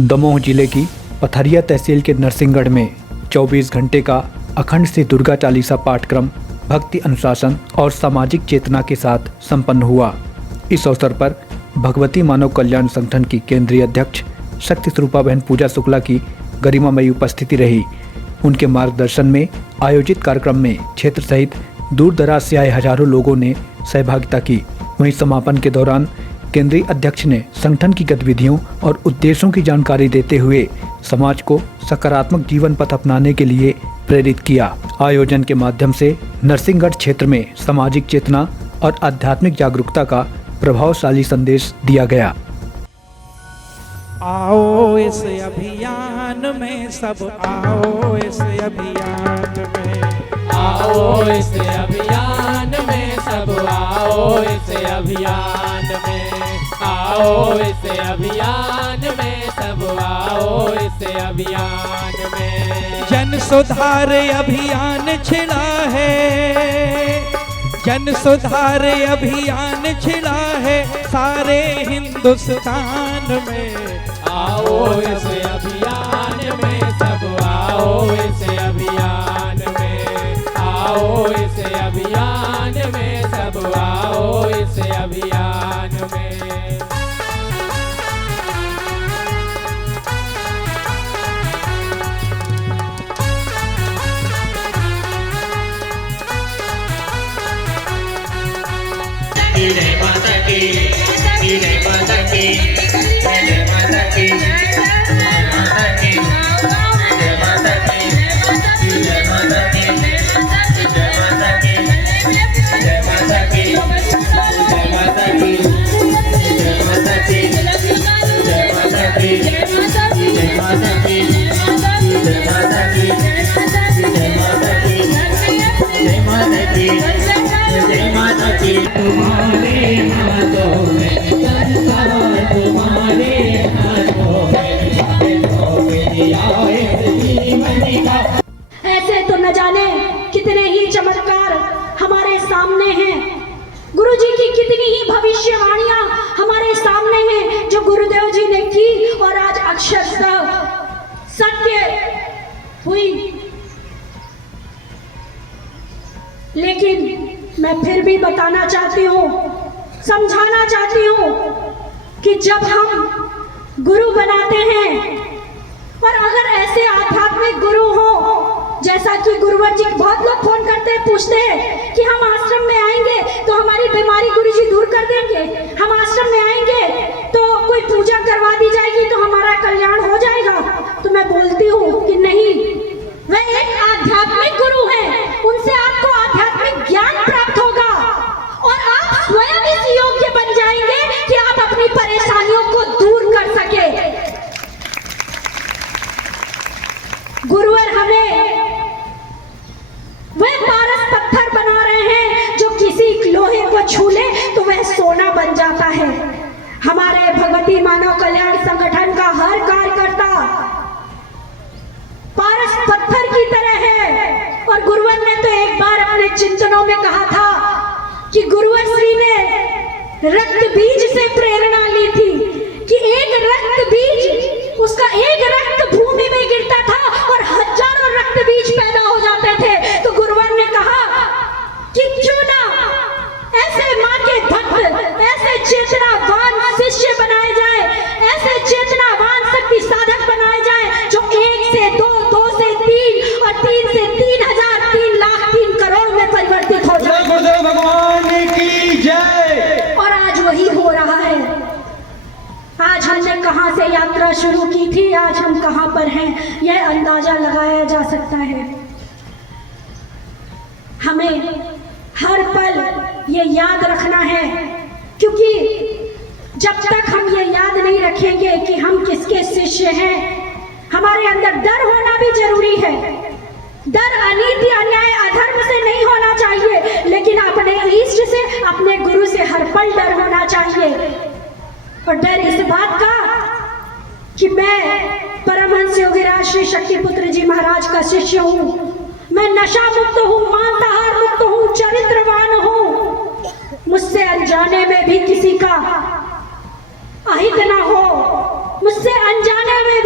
दमोह जिले की पथरिया तहसील के नरसिंहगढ़ में 24 घंटे का अखंड श्री दुर्गा चालीसा पाठक्रम भक्ति अनुशासन और सामाजिक चेतना के साथ संपन्न हुआ। इस अवसर पर भगवती मानव कल्याण संगठन की केंद्रीय अध्यक्ष शक्ति स्वरूपा बहन पूजा शुक्ला की गरिमामयी उपस्थिति रही। उनके मार्गदर्शन में आयोजित कार्यक्रम में क्षेत्र सहित दूर दराज से आए हजारों लोगों ने सहभागिता की। वहीं समापन के दौरान केंद्रीय अध्यक्ष ने संगठन की गतिविधियों और उद्देश्यों की जानकारी देते हुए समाज को सकारात्मक जीवन पथ अपनाने के लिए प्रेरित किया। आयोजन के माध्यम से नरसिंहगढ़ क्षेत्र में सामाजिक चेतना और आध्यात्मिक जागरूकता का प्रभावशाली संदेश दिया गया। आओ इस अभियान में सब आओ इस अभियान में, आओ इस अभियान में सब आओ इस अभियान में, आओ इस अभियान में सब आओ इस अभियान में। जन सुधार अभियान छिड़ा है, जन सुधार अभियान छिड़ा है सारे हिंदुस्तान में। आओ इस अभियान में सब आओ इस अभियान में, आओ इस अभियान में सब आओ इस अभियान में। जय माता की, जय माता की, जय माता की, जय माता की, जय माता की, जय माता की, जय माता की, जय माता की, जय माता की, जय माता की, जय माता की, जय माता की, जय माता की, जय माता की, जय माता की, जय माता की, जय माता की। तुम्हारे हाथों में तुम्हारे हाथों में जीवन का। ऐसे तो न जाने कितने ही चमत्कार हमारे सामने हैं। गुरु जी की कितनी ही भविष्यवाणियां हमारे सामने हैं जो गुरुदेव जी ने की और आज अक्षरशः सत्य हुई। लेकिन मैं फिर भी बताना चाहती हूँ, समझाना चाहती हूँ कि जब हम गुरु बनाते हैं और अगर ऐसे आध्यात्मिक गुरु हो, जैसा कि गुरुवर जी बहुत लोग फोन करते हैं, पूछते हैं कि हम आश्रम में आएंगे तो हमारी बीमारी गुरु जी दूर कर देंगे, हम आश्रम में आएंगे तो कोई पूजा करवा दी जाएगी तो हमारा कल्याण हो जाएगा। तो मैं बोलती हूँ कि नहीं, वह एक आध्यात्मिक गुरु है, उनसे आपको आध्यात्मिक ज्ञान प्राप्त होगा और आप स्वयं इस योग्य बन जाएंगे कि आप अपनी परेशानियों को दूर कर सके। गुरुवर हमें वह पारस पत्थर बना रहे हैं जो किसी लोहे को छू ले तो वह सोना बन जाता है। हमारे भगवती मानव कल्याण संगठन का हर कार्यकर्ता पारस पत्थर की तरह है। और गुरुवर ने तो एक बार अपने चिंतनों में कहा था कि गुरुवर श्री ने रक्त बीज से प्रेरणा ली थी कि एक रक्त बीज, उसका एक रक्त भूमि में गिरता था और हजारों रक्त बीज पैदा हो जाते थे। तो गुरुवर ने कहा कि क्यों ना ऐसे मां के भक्त, ऐसे चेतनावान शिष्य बनाए जाए, ऐसे चेतनावान शक्ति साधक बनाए जाए जो 1 से 2, 2 से 3 और 3 से 3,000, 3 लाख, 3 करोड़ में परिवर्तित हो जाए। गुरुदेव भगवान की जय। और आज वही हो रहा है। आज हमने कहां से यात्रा शुरू की थी, आज हम कहां पर हैं, यह अंदाजा लगाया जा सकता है। हमें हर पल ये याद रखना है, क्योंकि जब तक हम ये याद नहीं रखेंगे कि हम किसके शिष्य हैं, हमारे अंदर डर होना भी जरूरी है। डर अनीति, अन्याय, अधर्म से नहीं होना चाहिए, लेकिन अपने इष्ट से, अपने गुरु से हर पल डर होना चाहिए। और डर इस बात का कि मैं परमहंस योगीराज श्री शक्तिपुत्र जी महाराज का शिष्य हूँ, मैं नशा मुक्त हूँ, मांसाहार मुक्त हूँ, चरित्रवान हूँ, मुझसे अनजाने में भी किसी का अहित ना हो, मुझसे अनजाने में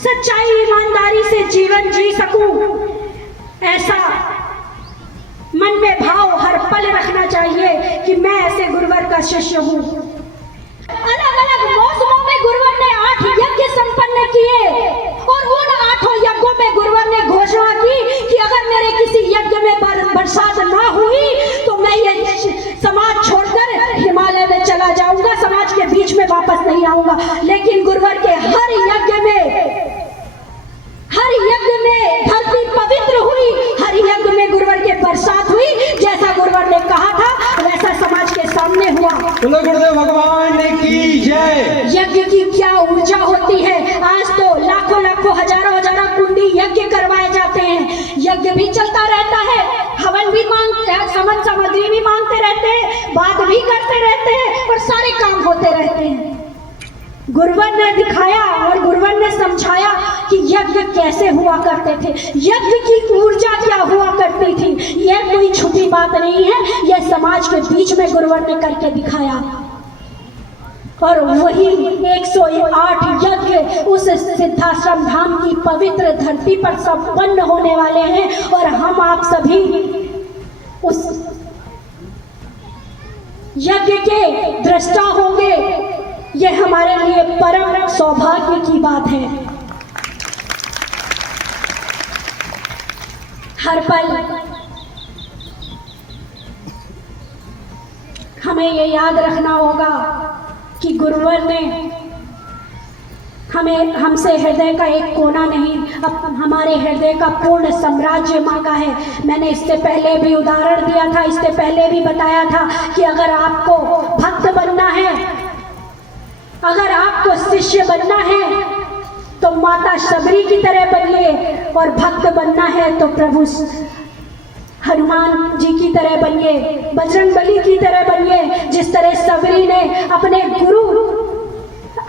सच्चाई ईमानदारी से जीवन जी सकूं, ऐसा मन में भाव हर पल रखना चाहिए कि मैं ऐसे गुरुवर का शिष्य हूँ। अलग अलग मौसमों में गुरुवर ने 8 यज्ञ संपन्न किए और उन 8 यज्ञों में गुरुवर ने घोषणा की कि अगर मेरे किसी यज्ञ में बरसात ना हुई तो मैं ये समाज छोड़कर हिमालय में चला जाऊंगा, समाज के बीच में वापस नहीं आऊंगा। लेकिन गुरुवर के हर यज्ञ में धरती पवित्र हुई, हर यज्ञ में गुरुवर के बरसात हुई। जैसा गुरुवर ने कहा था वैसा समाज के सामने हुआ। बोलो गुरुदेव भगवान की जय। यज्ञ की क्या ऊर्जा होती है। आज तो लाखों लाखों हजारों हजारों कुंडी यज्ञ करवाए जाते हैं, यज्ञ भी चलता रहता है, हवन भी मांगते हैं, समन सामग्री भी मांगते रहते हैं, बात भी करते रहते हैं और सारे काम होते रहते हैं। गुरुवर ने दिखाया और गुरुवर ने समझाया कि यज्ञ कैसे हुआ करते थे, यज्ञ की ऊर्जा क्या हुआ करती थी। यह कोई छुपी बात नहीं है, यह समाज के बीच में गुरुवर ने करके दिखाया। और वही 108 यज्ञ उस सिद्धाश्रम धाम की पवित्र धरती पर संपन्न होने वाले हैं और हम आप सभी उस यज्ञ के दृष्टा होंगे। यह हमारे लिए परम सौभाग्य की बात है। हर पल हमें ये याद रखना होगा कि गुरुवर ने हमसे हृदय का एक कोना नहीं, अब हमारे हृदय का पूर्ण साम्राज्य मांगा है। मैंने इससे पहले भी उदाहरण दिया था, इससे पहले भी बताया था कि अगर आपको भक्त बनना है, अगर आपको शिष्य बनना है तो माता शबरी की तरह बनिए, और भक्त बनना है तो प्रभु हनुमान जी की तरह बनिए, बजरंग बली की तरह बनिए। जिस तरह शबरी ने अपने गुरु,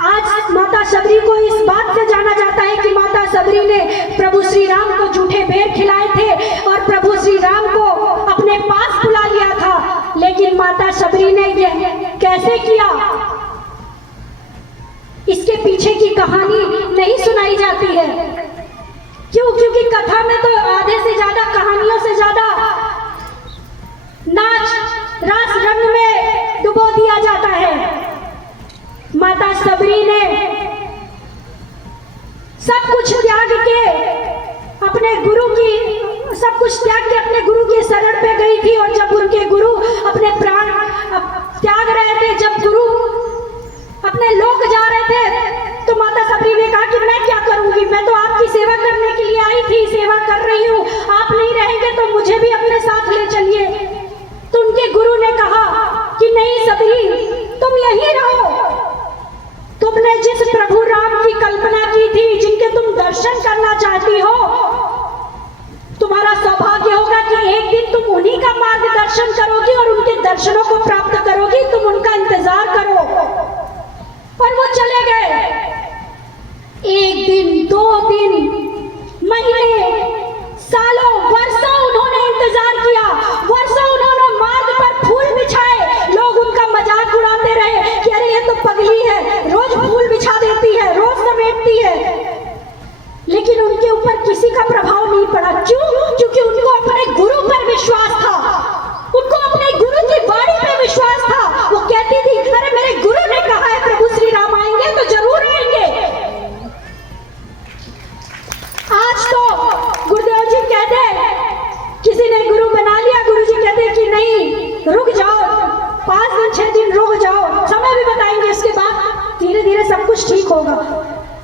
आज माता शबरी को इस बात से जाना जाता है कि माता शबरी ने प्रभु श्री राम को झूठे बेर खिलाए थे और प्रभु श्री राम को अपने पास बुला लिया था। लेकिन माता शबरी ने यह कैसे किया, इसके पीछे की कहानी नहीं सुनाई जाती है। क्यों? क्योंकि कथा में तो आधे से ज्यादा, कहानियों से ज्यादा नाच रास रंग में डुबो दिया जाता है। माता शबरी ने सब कुछ त्याग के अपने गुरु की, सब कुछ त्याग के अपने गुरु के शरण पे गई थी। और जब उनके गुरु अपने प्राण त्याग रहे थे, जब गुरु अपने लोक जा रहे थे, तो माता शबरी ने कहा कि मैं क्या करूंगी, मैं तो आपकी सेवा करने के लिए आई थी, सेवा कर रही हूँ, आप नहीं रहेंगे तो मुझे भी अपने साथ ले चलिए। तो उनके गुरु ने कहा कि नहीं शबरी, तुम यहीं रहो, तुमने जिस प्रभु राम की कल्पना की थी, जिनके तुम दर्शन करना चाहती हो, तुम्हारा सौभाग्य होगा कि एक दिन तुम उन्हीं का मार्गदर्शन करोगी और उनके दर्शनों को प्राप्त करोगी, तुम उनका इंतजार करो। और वो चले गए। 1 दिन, 2 दिन, महीने, सालों, वर्षों उन्होंने इंतजार किया, वर्षों उन्होंने मार्ग पर फूल बिछाए। लोग उनका मजाक उड़ाते रहे कि अरे ये तो पगली है, रोज फूल बिछा देती है, रोज समेटती है। लेकिन उनके ऊपर किसी का प्रभाव नहीं पड़ा। क्यों? क्योंकि उनको अपने गुरु पर विश्वास था, उनको अपने गुरु की वाणी पर विश्वास था। वो कहती थी अरे मेरे गुरु ने कहा है प्रभु श्री राम आएंगे तो जरूर आएंगे। आज तो गुरुदेव जी कहते, किसी ने गुरु बना लिया, गुरु जी कहते कि नहीं रुक जाओ, 5 दिन 6 दिन रुक जाओ, समय भी बताएंगे, उसके बाद धीरे धीरे सब कुछ ठीक होगा,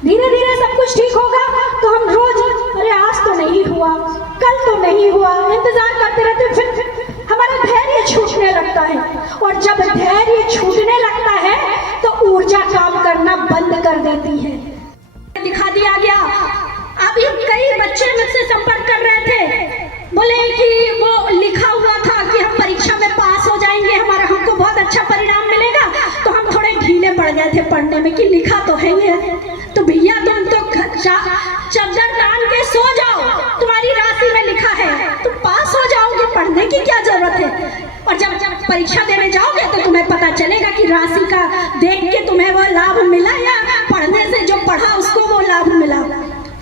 धीरे धीरे सब कुछ ठीक होगा। तो हम रोज अरे आज तो नहीं हुआ, कल तो नहीं हुआ, इंतजार करते रहते, फिर हमारा धैर्य छूटने लगता है। और जब धैर्य छूटने लगता है तो ऊर्जा काम करना बंद कर देती है। दिखा दिया गया। अभी कई बच्चे मुझसे संपर्क कर रहे थे, बोले कि वो लिखा हुआ था कि हम परीक्षा में पास हो जाएंगे, हमको बहुत अच्छा परिणाम मिलेगा। तो हम थोड़े ढीले पड़ गए थे पढ़ने में कि लिखा तो है ही है। तो भैया तुम तो चद्दर तान के सो जाओ, तुम्हारी राशि में लिखा है, तुम पास हो जाओगे, पढ़ने की क्या जरूरत है। और जब परीक्षा देने जाओगे तो तुम्हें पता चलेगा कि राशि का देख के तुम्हें वो लाभ मिला या पढ़ने से जो पढ़ा उसको वो लाभ मिला।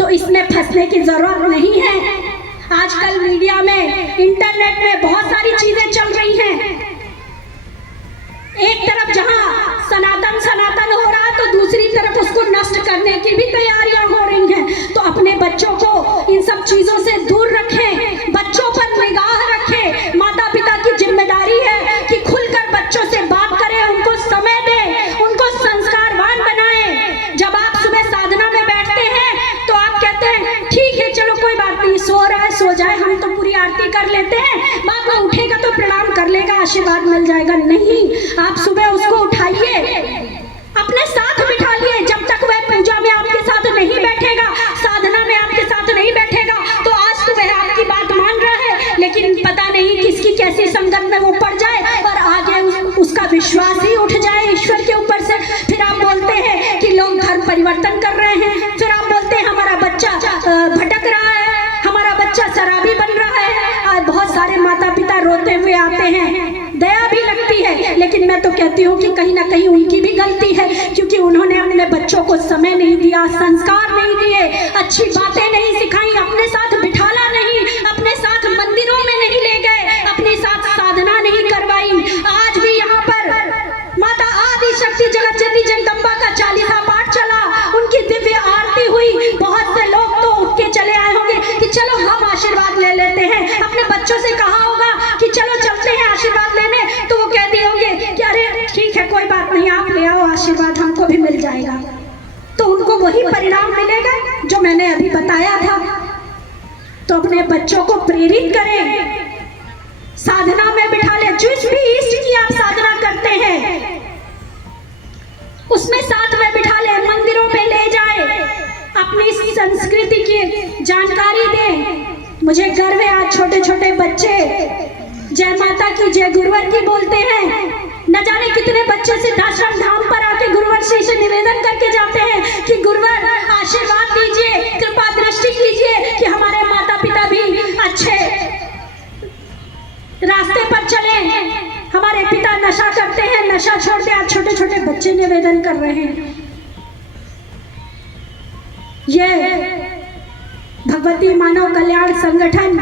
तो इसमें फंसने की जरूरत नहीं है। आजकल मीडिया में, इंटरनेट में बहुत सारी चीजें चल रही हैं। एक तरफ जहां सनातन सनातन हो रहा है तो दूसरी तरफ उसको नष्ट करने की भी तैयारियां हो रही हैं। तो अपने बच्चों को इन सब चीजों से दूर रखें, बच्चों पर निगाह रखें। माता पिता की जिम्मेदारी है कि खुलकर बच्चों से बात करें, उनको समय दें, उनको संस्कारवान बनाएं। जब आप सुबह साधना में बैठते हैं तो आप कहते हैं ठीक है चलो कोई बात नहीं, सो रहा है सो जाए, हम तो पूरी आरती कर लेते हैं, बाद में उठेगा तो प्रणाम कर लेगा, आशीर्वाद मिल जाएगा। नहीं, आप सुबह उसको उठाइए, अपने साथ बिठाइए। जब तक वह पूजा में आपके साथ नहीं बैठेगा, साधना में आपके साथ नहीं बैठेगा, तो आज तो वह आपकी बात मान रहा है, लेकिन पता नहीं किसकी कैसी संगत में वो पड़ जाए और आगे उसका विश्वास ही उठ जाए ईश्वर के ऊपर से। फिर आप बोलते हैं कि लोग धर्म परिवर्तन कर रहे हैं, फिर आप बोलते हैं हमारा बच्चा भटक रहा है, हमारा बच्चा शराबी बन रहा है। और बहुत सारे माता पिता रोते हुए आते हैं, दया भी लगती है, लेकिन मैं तो कहती हूँ कि कहीं ना कहीं उनकी भी गलती है, क्योंकि उन्होंने अपने बच्चों को समय नहीं दिया, संस्कार नहीं दिए, अच्छी बातें नहीं सिखाई, अपने साथ बिठाला नहीं, अपने साथ मंदिरों में नहीं ले गए, अपने साथ साधना नहीं करवाई। आज भी यहाँ पर माता आदि शक्ति जगत जननी जगदम्बा का 40वां पाठ चला, उनकी दिव्य आरती हुई। बहुत से लोग तो उठ के चले आए होंगे कि चलो हम आशीर्वाद ले लेते हैं। अपने बच्चों से कहा होगा कि चलो चलते हैं आशीर्वाद लेने, तो वो कह दिए होंगे कि अरे ठीक है कोई बात नहीं, आप ले आओ आशीर्वाद, हमको भी मिल जाएगा। तो उनको वही परिणाम मिलेगा जो मैंने अभी बताया था। तो अपने बच्चों को प्रेरित करें, साधना में बिठा ले। जिस भी इष्ट की आप साधना करते हैं उसमें साथ में बिठा ले, मंदिरों में ले जाए, अपनी संस्कृति की जानकारी दें। मुझे गर्व है आज छोटे छोटे बच्चे जय माता की जय गुरुवर की बोलते हैं। न जाने कितने बच्चे सिद्धाश्रम धाम पर आके गुरुवर से इसे निवेदन करके जाते हैं कि गुरुवर आशीर्वाद दीजिए, कृपा दृष्टि कीजिए कि हमारे माता पिता भी अच्छे रास्ते पर चले। हमारे पिता नशा करते हैं, नशा छोड़ दे। आज छोटे छोटे बच्चे निवेदन कर रहे हैं। ये भगवती मानव कल्याण संगठन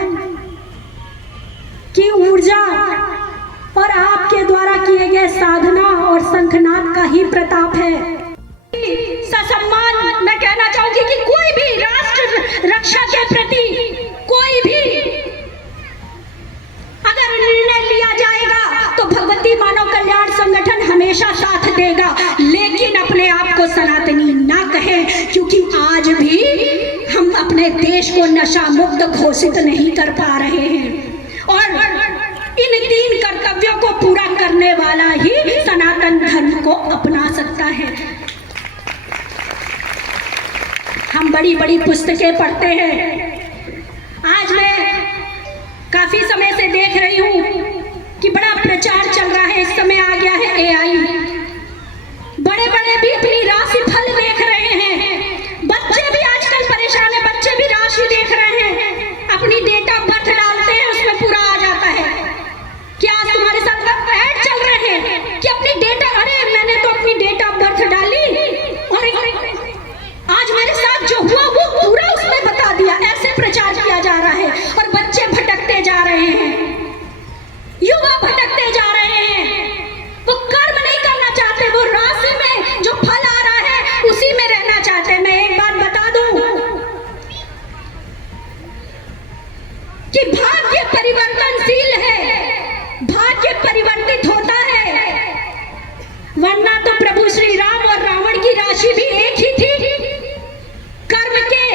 की ऊर्जा और आपके द्वारा किए गए साधना और शंखनाद का ही प्रताप है। ससम्मान मैं कहना चाहूंगी कि कोई भी राष्ट्र रक्षा के प्रति कोई भी अगर निर्णय लिया जाएगा तो भगवती मानव कल्याण संगठन हमेशा साथ देगा, लेकिन अपने आप को सनातनी ना कहें, क्योंकि आज भी हम अपने देश को नशा मुक्त घोषित नहीं कर पा रहे हैं। और इन 3 कर्तव्यों को पूरा करने वाला ही सनातन धर्म को अपना सकता है। हम बड़ी बड़ी पुस्तकें पढ़ते हैं। आज मैं काफी समय से देख रही हूँ कि बड़ा प्रचार चल रहा है, इस समय आ गया है AI, बड़े बड़े भी अपनी राशि फल देख रहे हैं। बच्चे भी आजकल परेशान है, बच्चे भी राशि देख रहे हैं, अपनी डेट ऑफ बर्थ डालते हैं, उसमें पूरा आ जाता है। क्या आज तुम्हारे साथ ऐड चल रहे हैं कि अपनी डेट, अरे मैंने तो अपनी डेट ऑफ बर्थ डाली और आज मेरे साथ जो हुआ वो पूरा उसमें बता दिया, ऐसे प्रचार किया जा रहा है। और बच्चे भटकते जा रहे हैं, युवा भटकते जा रहे हैं, वो कर्म नहीं करना चाहते, वो राशि में जो फल आ रहा है उसी में रहना चाहते हैं। मैं एक बात बता दूं कि भाग्य परिवर्तनशील है, भाग्य परिवर्तित होता है, वरना तो प्रभु श्री राम और रावण की राशि भी एक ही थी। कर्म के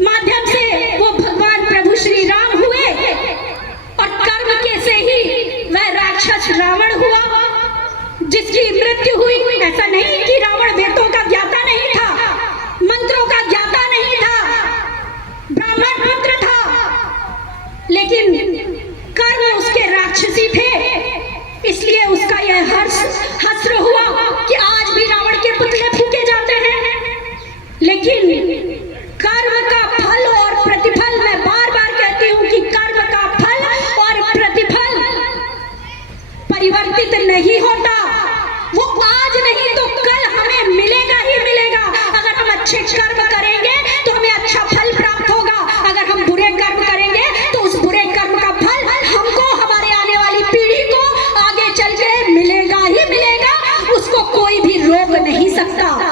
माध्यम से वो भगवान प्रभु श्री राम हुए और कर्म के से ही वह राक्षस रावण हुआ, जिसकी मृत्यु हुई। ऐसा नहीं कि रावण वेदों का ज्ञाता नहीं था, मंत्रों का ज्ञाता नहीं था, ब्राह्मण पुत्र था, लेकिन कर्म उसके राक्षसी थे, इसलिए उसका यह हस्र हुआ कि आज भी रावण के पुतले फूके जाते हैं। लेकिन कर्म का फल और प्रतिफल, मैं बार बार कहती हूं कि कर्म का फल और प्रतिफल परिवर्तित नहीं होता, वो आज नहीं तो कल हमें मिलेगा ही मिलेगा। अगर हम अच्छे कर्म करेंगे सकता।